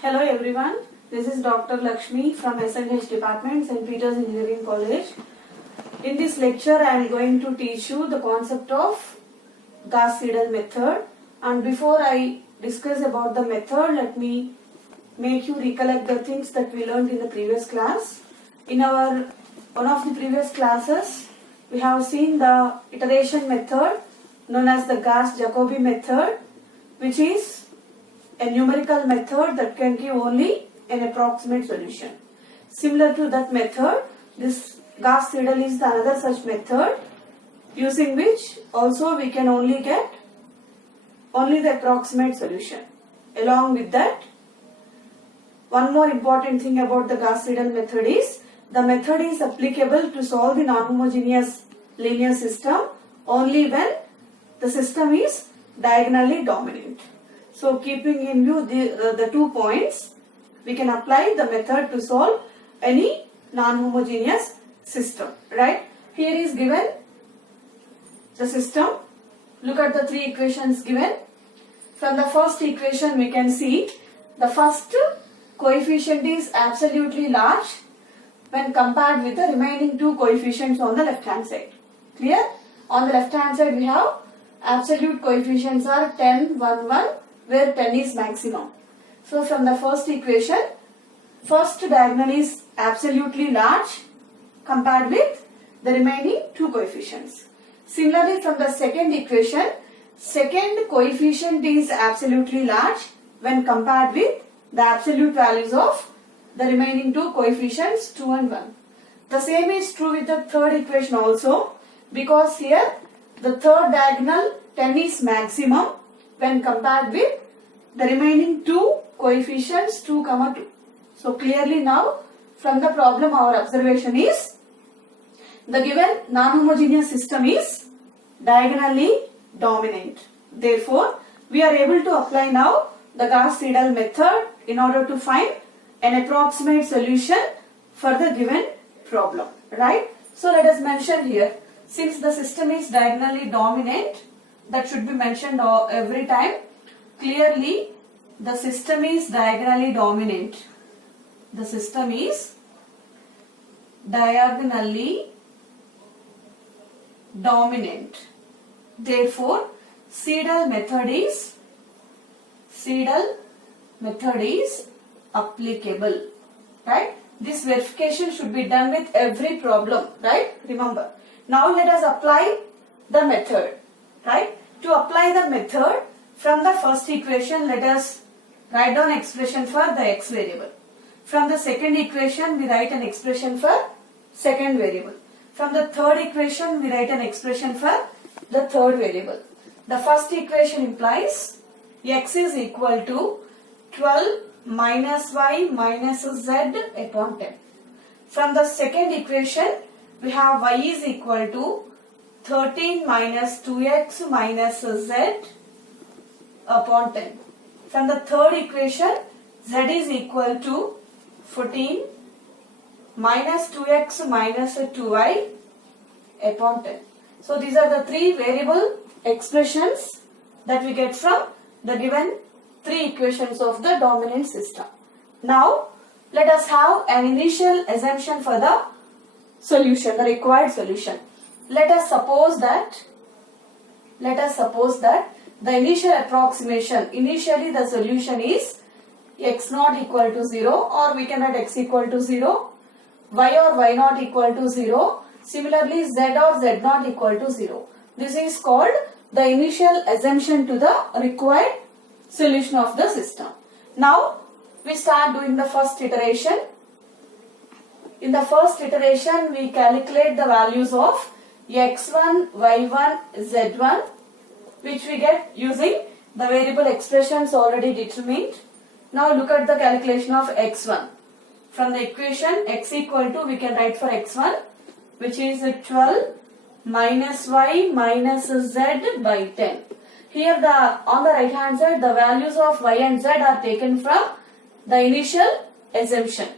Hello everyone, this is Dr. Lakshmi from SNH Department, St. Peter's Engineering College. In this lecture, I am going to teach you the concept of Gauss-Seidel method. And before I discuss about the method, let me make you recollect the things that we learned in the previous class. In one of the previous classes, we have seen the iteration method known as the Gauss-Jacobi method, which is a numerical method that can give only an approximate solution. Similar to that method, this Gauss-Seidel is the another such method using which also we can only get only the approximate solution. Along with that, one more important thing about the Gauss-Seidel method is the method is applicable to solve the non-homogeneous linear system only when the system is diagonally dominant. So keeping in view the 2 points, we can apply the method to solve any non-homogeneous system, right? Here is given the system. Look at the 3 equations given. From the first equation we can see the first coefficient is absolutely large when compared with the remaining 2 coefficients on the left hand side. Clear? On the left hand side we have absolute coefficients are 10, 1, 1, where 10 is maximum. So from the first equation, first diagonal is absolutely large compared with the remaining 2 coefficients. Similarly, from the second equation, second coefficient is absolutely large when compared with the absolute values of the remaining 2 coefficients 2 and 1. The same is true with the third equation also, because here the third diagonal 10 is maximum when compared with the remaining 2 coefficients 2, 2. So clearly now from the problem our observation is the given non-homogeneous system is diagonally dominant. Therefore, we are able to apply now the Gauss-Seidel method in order to find an approximate solution for the given problem, right? So let us mention here, since the system is diagonally dominant, that should be mentioned every time. Clearly, the system is diagonally dominant. The system is diagonally dominant. Therefore, Seidel method is applicable. Right? This verification should be done with every problem. Right? Remember. Now let us apply the method. Right? To apply the method, from the first equation, let us write down expression for the x variable. From the second equation, we write an expression for second variable. From the third equation, we write an expression for the third variable. The first equation implies x is equal to 12 minus y minus z upon 10. From the second equation, we have y is equal to 13 minus 2x minus z upon 10. From the third equation, z is equal to 14 minus 2x minus 2y upon 10. So these are the 3 variable expressions that we get from the given 3 equations of the dominant system. Now let us have an initial assumption for the solution, the required solution. Let us suppose that the initial approximation, initially the solution is x not equal to 0, or we can write x equal to 0, y or y not equal to 0, similarly z or z not equal to 0. This is called the initial assumption to the required solution of the system. Now we start doing the first iteration. In the first iteration, we calculate the values of x1, y1, z1, which we get using the variable expressions already determined. Now look at the calculation of x1. From the equation x equal to, we can write for x1, which is 12 minus y minus z by 10. Here on the right hand side, the values of y and z are taken from the initial assumption.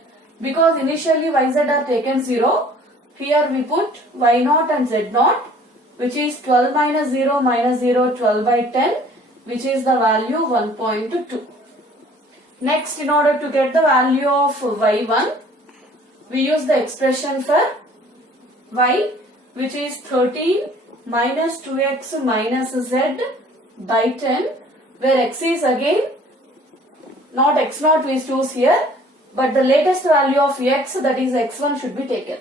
Because initially y, z are taken 0, here we put y naught and z naught, which is 12 minus 0 minus 0, 12 by 10, which is the value 1.2. Next, in order to get the value of y1, we use the expression for y, which is 13 minus 2x minus z by 10, where x is again not x0 we choose here, but the latest value of x, that is x1, should be taken.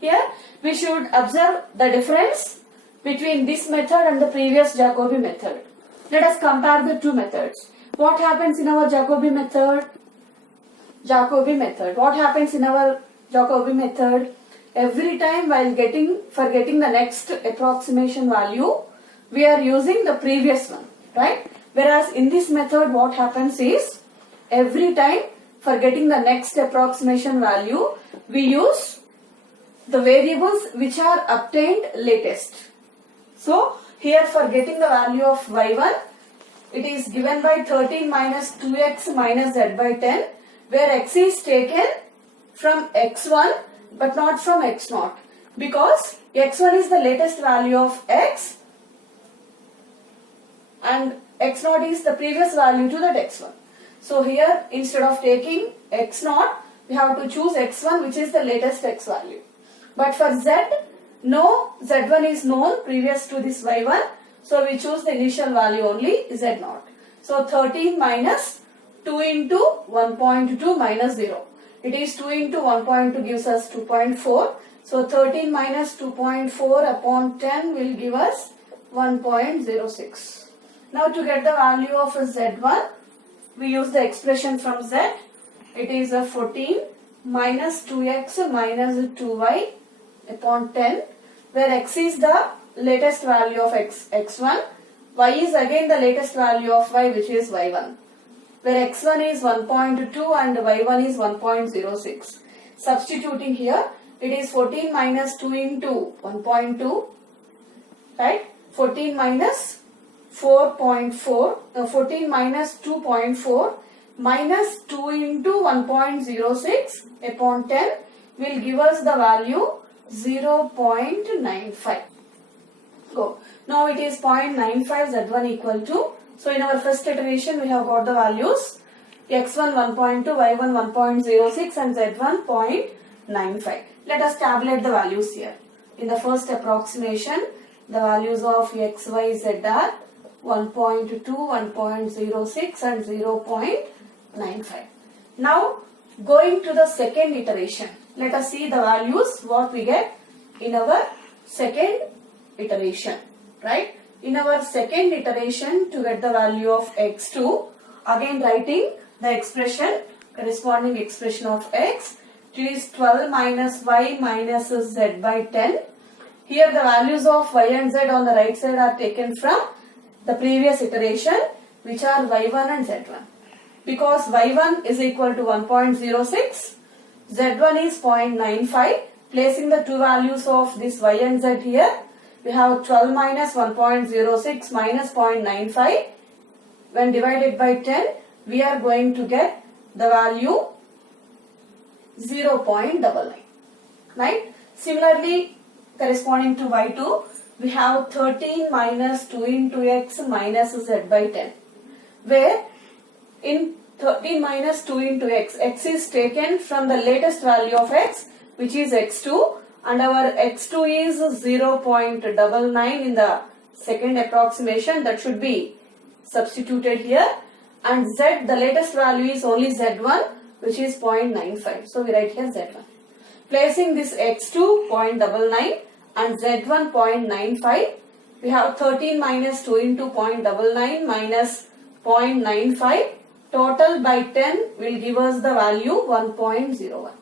Here we should observe the difference between this method and the previous Jacobi method. Let us compare the two methods. What happens in our Jacobi method? What happens in our Jacobi method? Every time while getting the next approximation value, we are using the previous one, right? Whereas in this method, what happens is, every time for getting the next approximation value, we use the variables which are obtained latest. So here for getting the value of y1, it is given by 13 minus 2x minus z by 10, where x is taken from x1 but not from x0, because x1 is the latest value of x and x0 is the previous value to that x1. So here, instead of taking x0, we have to choose x1, which is the latest x value. But for z, no, z1 is known previous to this y1, so we choose the initial value only, z0. So 13 minus 2 into 1.2 minus 0. It is 2 into 1.2 gives us 2.4. So 13 minus 2.4 upon 10 will give us 1.06. Now to get the value of z1, we use the expression from z. It is a 14 minus 2x minus 2y upon 10, where x is the latest value of x1, y is again the latest value of y, which is y1, where x1 is 1.2 and y1 is 1.06. Substituting here, it is 14 minus 2 into 1.2, right? 14 minus 4.4, 14 minus 2.4 minus 2 into 1.06 upon 10 will give us the value 0.95. Go. Now it is 0.95 z1 equal to, so in our first iteration we have got the values x1 1.2, y1 1.06 and z1 0.95. Let us tabulate the values here. In the first approximation, the values of x, y, z are 1.2, 1.06 and 0.95. Now going to the second iteration, let us see the values what we get in our second iteration, right? In our second iteration, to get the value of x2, again writing the expression, corresponding expression of x, it is 12 minus y minus z by 10. Here the values of y and z on the right side are taken from the previous iteration, which are y1 and z1. Because y1 is equal to 1.06, z1 is 0.95, placing the two values of this y and z here, we have 12 minus 1.06 minus 0.95. When divided by 10, we are going to get the value 0.99. Right? Similarly, corresponding to y2, we have 13 minus 2 into x minus z by 10. Where in 13 minus 2 into x, x is taken from the latest value of x, which is x2, and our x2 is 0.99 in the second approximation, that should be substituted here, and z, the latest value is only z1, which is 0.95. So we write here z1. Placing this x2 0.99 and z1 0.95, we have 13 minus 2 into 0.99 minus 0.95. Total by 10 will give us the value 1.01.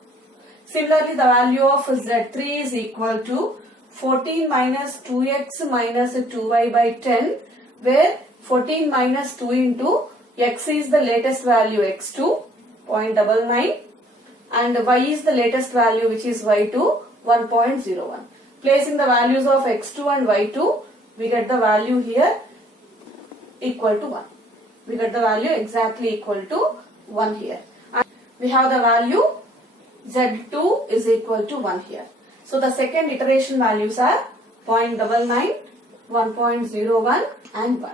Similarly, the value of z3 is equal to 14 minus 2x minus 2y by 10, where 14 minus 2 into x is the latest value x2, 0.99, and y is the latest value, which is y2, 1.01. Placing the values of x2 and y2, we get the value here equal to 1. We get the value exactly equal to 1 here. And we have the value z2 is equal to 1 here. So the second iteration values are 0.99, 1.01 and 1.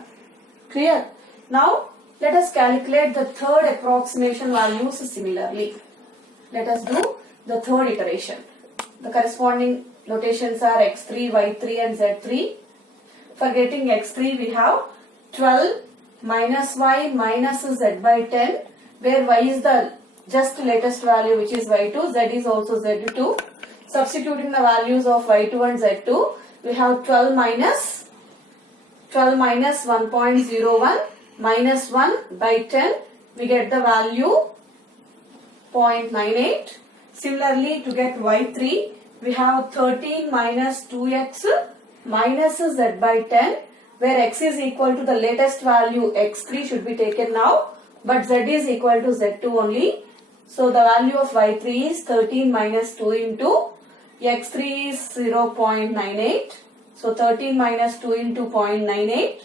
Clear? Now Let us calculate the third approximation values similarly. Let us do the third iteration. The corresponding notations are x3, y3 and z3. For getting x3 we have 12 minus y minus z by 10, where y is the just latest value which is y2, z is also z2. Substituting the values of y2 and z2, we have 12 minus 1.01 minus 1 by 10, we get the value 0.98. Similarly, to get y3, we have 13 minus 2x minus z by 10, where x is equal to the latest value x3 should be taken now, but z is equal to z2 only. So the value of y3 is 13 minus 2 into x3 is 0.98. So 13 minus 2 into 0.98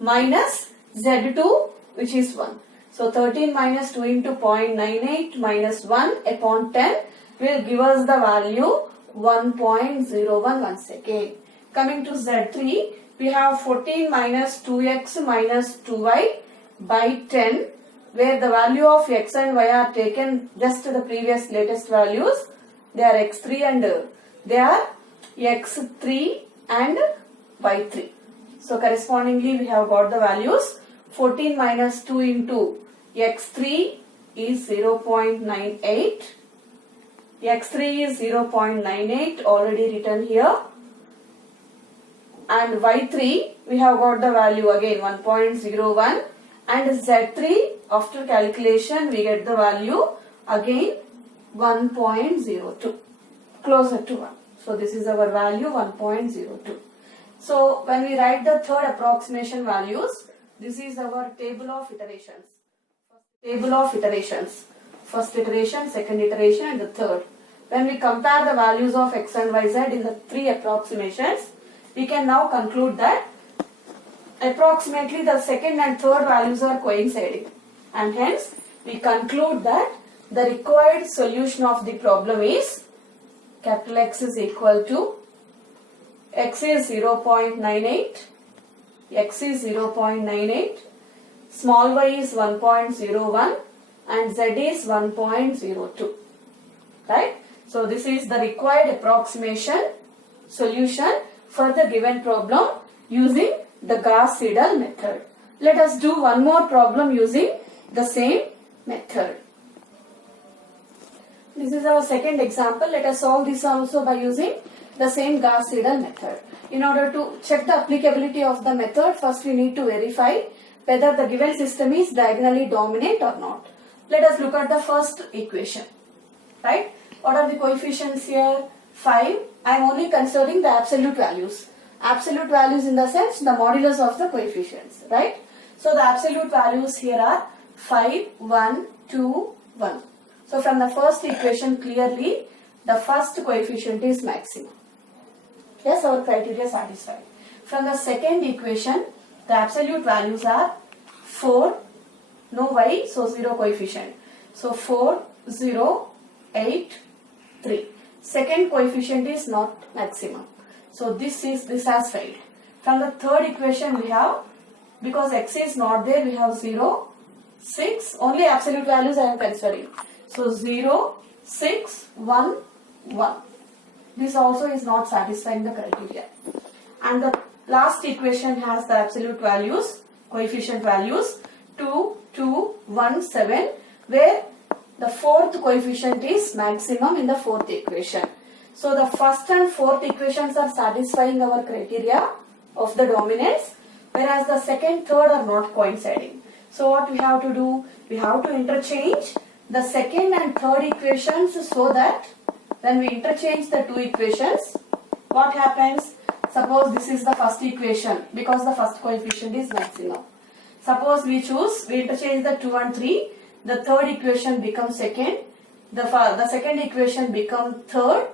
minus z2 which is 1. So 13 minus 2 into 0.98 minus 1 upon 10 will give us the value 1.01 once again. Coming to z3, we have 14 minus 2x minus 2y by 10, where the value of x and y are taken just the previous latest values. They are x3 and they are x3 and y3. So correspondingly we have got the values. 14 minus 2 into x3 is 0.98. x3 is 0.98 already written here. And y3 we have got the value again 1.01, and z3 after calculation we get the value again 1.02, closer to 1. So this is our value 1.02. So when we write the third approximation values, this is our table of iterations. First iteration, second iteration and the third. When we compare the values of x and yz in the three approximations, we can now conclude that approximately the second and third values are coinciding, and hence we conclude that the required solution of the problem is capital X is equal to x is 0.98, x is 0.98, small y is 1.01 and z is 1.02. Right? So this is the required approximation solution for the given problem using the Gauss-Seidel method. Let us do one more problem using the same method. This is our second example. Let us solve this also by using the same Gauss-Seidel method. In order to check the applicability of the method, first we need to verify whether the given system is diagonally dominant or not. Let us look at the first equation. Right? What are the coefficients here? 5. I am only considering the absolute values. Absolute values in the sense the modulus of the coefficients. Right? So the absolute values here are 5, 1, 2, 1. So from the first equation clearly the first coefficient is maximum. Yes, our criteria is satisfied. From the second equation the absolute values are 4, no y, so 0 coefficient. So 4, 0, 8, 3. Second coefficient is not maximum. So this has failed. From the third equation we have, because x is not there, we have 0, 6, only absolute values I am considering. So 0, 6, 1, 1. This also is not satisfying the criteria. And the last equation has the absolute values, coefficient values 2, 2, 1, 7, where the fourth coefficient is maximum in the fourth equation. So the first and fourth equations are satisfying our criteria of the dominance, whereas the second, third are not coinciding. So what we have to do? We have to interchange the second and third equations so that when we interchange the two equations, what happens? Suppose this is the first equation because the first coefficient is maximum. Suppose we interchange the 2 and 3, the third equation becomes second, the second equation becomes third,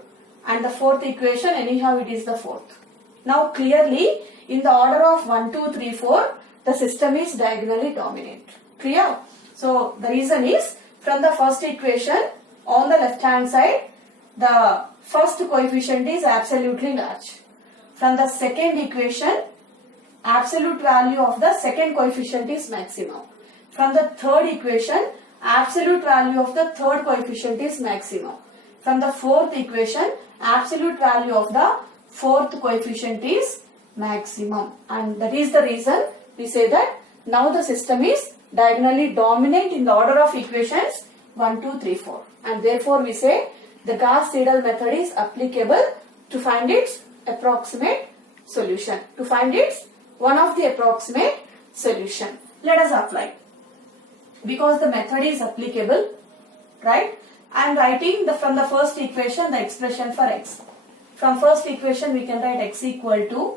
and the fourth equation anyhow it is the fourth. Now clearly in the order of 1, 2, 3, 4 the system is diagonally dominant. Clear? So the reason is from the first equation on the left hand side the first coefficient is absolutely large. From the second equation absolute value of the second coefficient is maximum. From the third equation, absolute value of the third coefficient is maximum. From the fourth equation, absolute value of the fourth coefficient is maximum. And that is the reason we say that now the system is diagonally dominant in the order of equations 1, 2, 3, 4. And therefore we say the Gauss-Seidel method is applicable to find its approximate solution. To find its one of the approximate solution. Let us apply. Because the method is applicable, right? I am writing from the first equation the expression for x. From first equation we can write x equal to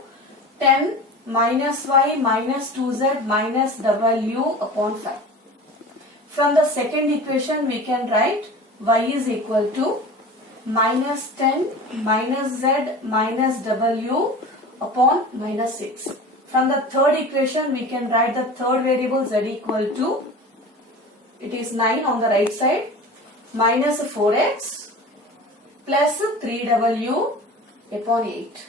10 minus y minus 2z minus w upon 5. From the second equation we can write y is equal to minus 10 minus z minus w upon minus 6. From the third equation we can write the third variable z equal to, it is 9 on the right side, minus 4x plus 3w upon 8.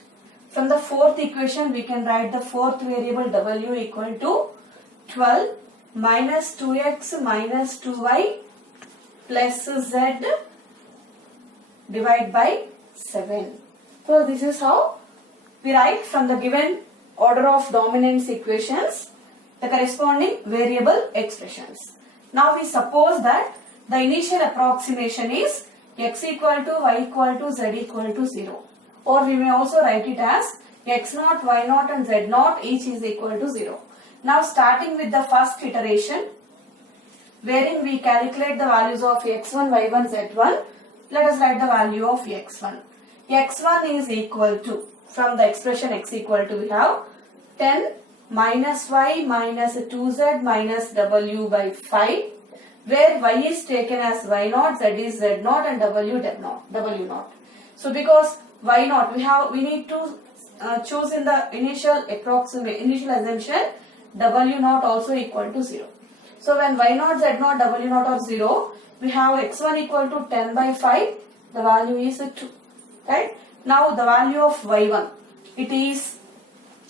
From the fourth equation we can write the fourth variable w equal to 12 minus 2x minus 2y plus z divided by 7. So this is how we write from the given order of dominance equations the corresponding variable expressions. Now we suppose that the initial approximation is x equal to y equal to z equal to 0. Or we may also write it as x0, y0 and z0 each is equal to 0. Now starting with the first iteration, wherein we calculate the values of x1, y1, z1, let us write the value of x1. x1 is equal to, from the expression x equal to we have 10 minus y minus 2z minus w by 5, where y is taken as y0, z is z0 and w0. So because y0 we need to choose in the initial assumption w0 also equal to 0. So when y0, z0, w0 are 0, we have x1 equal to 10 by 5, the value is 2. Right? Now the value of y1, it is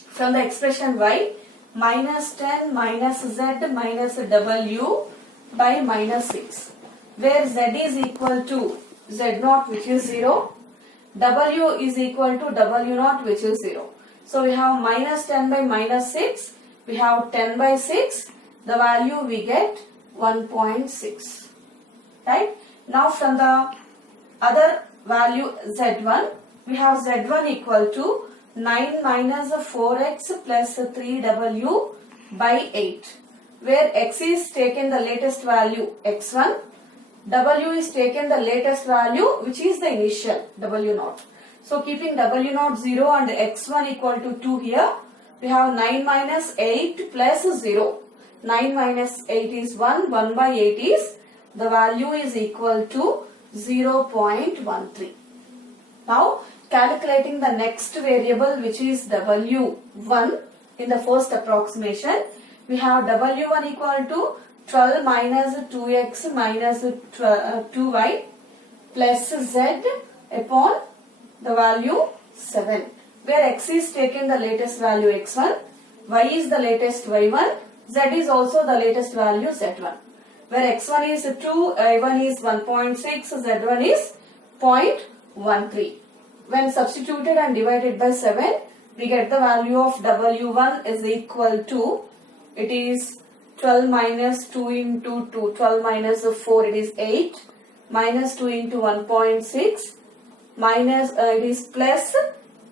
from the expression y minus 10 minus z minus w by minus 6, where z is equal to z0 which is 0, w is equal to w0 which is 0. So we have minus 10 by minus 6, we have 10 by 6, the value we get 1.6. Right? Now from the other value z1, we have z1 equal to 9 minus 4x plus 3w by 8, where x is taken the latest value x1, w is taken the latest value which is the initial w0. So keeping w0 0 and x1 equal to 2 here, we have 9 minus 8 plus 0. 9 minus 8 is 1, 1 by 8 is, the value is equal to 0.13. Now calculating the next variable which is w1 in the first approximation, we have w1 equal to 12 minus 2x minus 2y plus z upon the value 7, where x is taken the latest value x1, y is the latest y1, z is also the latest value z1, where x1 is 2, y1 is 1.6, z1 is 0.13. When substituted and divided by 7, we get the value of w1 is equal to, it is 12 minus 2 into 2, 12 minus 4, it is 8, minus 2 into 1.6, minus it is plus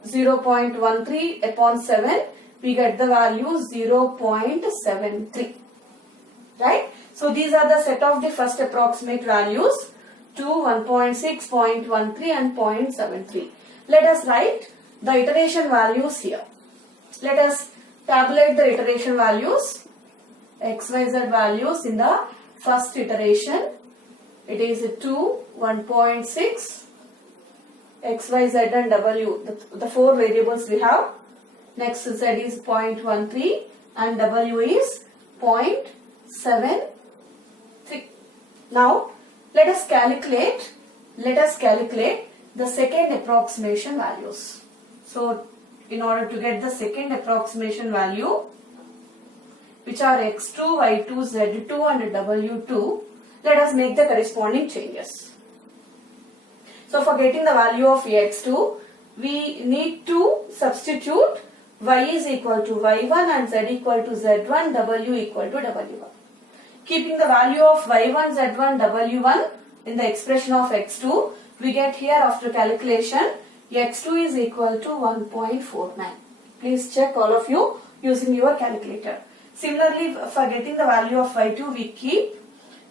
0.13 upon 7, we get the value 0.73. Right? So these are the set of the first approximate values, 2, 1.6, 0.13 and 0.73. Let us write the iteration values here. Let us tabulate the iteration values, x, y, z values in the first iteration. It is 2, 1.6, x, y, z and w, the four variables we have. Next z is 0.13 and w is 0.73. Now let us calculate the second approximation values. So in order to get the second approximation value, which are x2, y2, z2 and w2, let us make the corresponding changes. So for getting the value of x2, we need to substitute y is equal to y1 and z equal to z1, w equal to w1. Keeping the value of y1, z1, w1 in the expression of x2, we get here after calculation x2 is equal to 1.49. Please check all of you using your calculator. Similarly, for getting the value of y2, we keep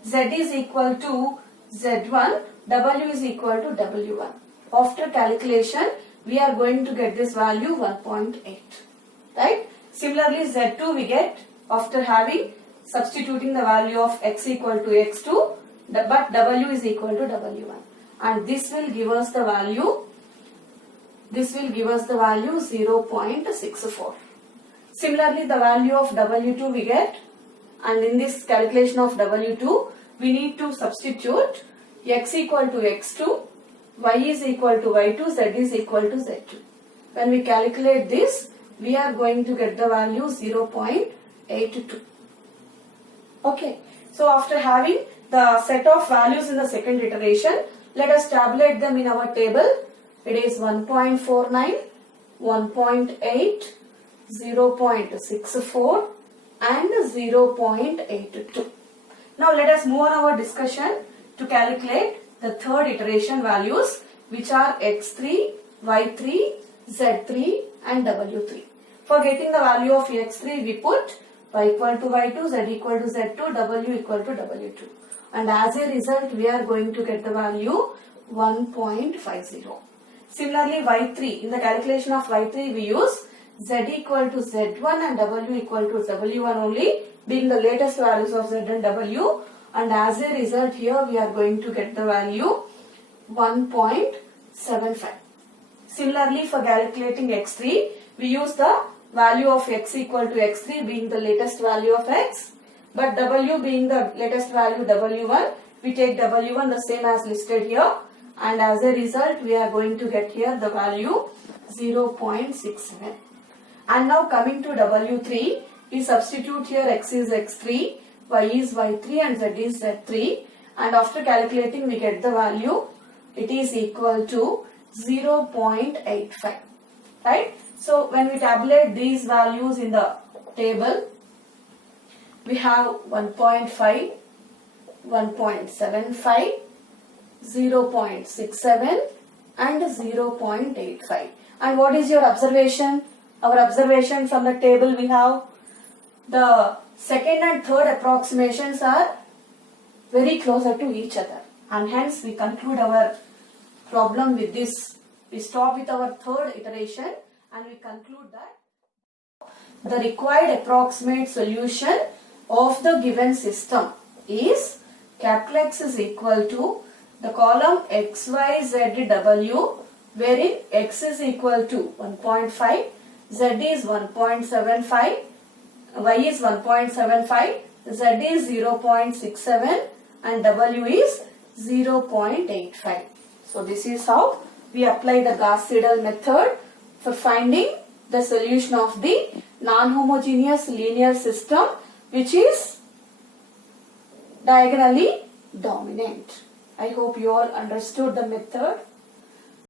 z is equal to z1, w is equal to w1. After calculation, we are going to get this value 1.8. Right? Similarly, z2 we get after having substituting the value of x equal to x2, but w is equal to w1. And this will give us the value 0.64. Similarly, the value of w2 we get, and in this calculation of w2, we need to substitute x equal to x2, y is equal to y2, z is equal to z2. When we calculate this, we are going to get the value 0.82. Okay, so after having the set of values in the second iteration, let us tabulate them in our table. It is 1.49, 1.8, 0.64 and 0.82. Now let us move on our discussion to calculate the third iteration values, which are x3, y3, z3 and w3. For getting the value of x3, we put y equal to y2, z equal to z2, w equal to w2. And as a result, we are going to get the value 1.50. Similarly, y3, in the calculation of y3, we use z equal to z1 and w equal to w1 only, being the latest values of z and w. And as a result, here we are going to get the value 1.75. Similarly, for calculating x3, we use the value of x equal to x3 being the latest value of x, but w being the latest value w1, we take w1 the same as listed here, and as a result we are going to get here the value 0.67. And now coming to w3, we substitute here x is x3, y is y3 and z is z3, and after calculating we get the value, it is equal to 0.85. Right? So when we tabulate these values in the table, we have 1.5, 1.75, 0.67 and 0.85. And what is your observation? Our observation from the table, we have the second and third approximations are very closer to each other, and hence we conclude our problem with this. We stop with our third iteration and we conclude that the required approximate solution of the given system is X is equal to the column x, y, z, w, wherein x is equal to 1.5, z is 1.75, y is 1.75, z is 0.67 and w is 0.85. So this is how we apply the Gauss-Seidel method for finding the solution of the non-homogeneous linear system which is diagonally dominant. I hope you all understood the method.